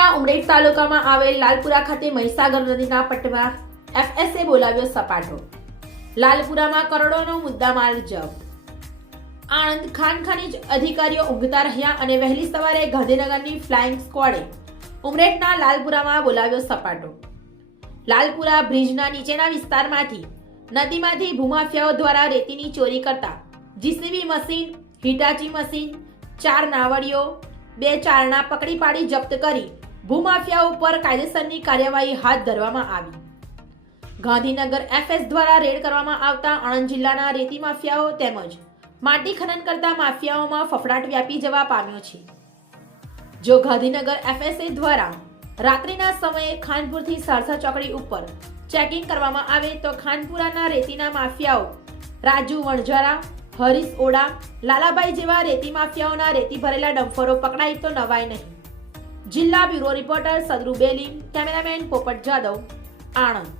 જિલ્લાના ઉમરેઠ તાલુકામાં આવેલ લાલપુરા ખાતે મહીસાગર નદીના પટમાં એફએસએ બોલાવ્યો સપાટો. લાલપુરામાં કરોડોનો મુદ્દામાલ જપ્ત. આણંદ ખાન ખનીજ અધિકારીઓ ઊંઘતા રહ્યા અને વહેલી સવારે ગાંધીનગરની ફ્લાઇંગ સ્ક્વોડે ઉમરેઠના લાલપુરામાં બોલાવ્યો સપાટો. લાલપુરા બ્રિજના નીચેના વિસ્તારમાંથી નદીમાંથી ભૂમાફિયાઓ દ્વારા રેતીની ચોરી કરતા જીસીબી મશીન, હિટાચી મશીન, 4 નાવડીઓ, 2 ચારણા પકડી પાડી જપ્ત કરી ભૂમાફિયાઓ ઉપર કાયદેસરની કાર્યવાહી હાથ ધરવામાં આવી. ગાંધીનગર એફએસ દ્વારા રેડ કરવામાં આવતા આણંદ જિલ્લાના રેતી માફિયાઓ તેમજ માટી ખનન કરતા માફિયાઓમાં ફફડાટ વ્યાપી જવા પામ્યો છે. જો ગાંધીનગર એફએસએ દ્વારા રાત્રિના સમયે ખાનપુરથી સારસા ચોકડી ઉપર ચેકિંગ કરવામાં આવે તો ખાનપુરાના રેતીના માફિયાઓ રાજુ વણઝારા, હરીશ ઓડા, લાલાભાઈ જેવા રેતી માફિયાઓના રેતી ભરેલા ડમ્ફરો પકડાય તો નવાય નહીં. જિલ્લા બ્યુરો રિપોર્ટર સદરુ બેલી, કેમેરામેન પોપટ જાદવ, આણંદ.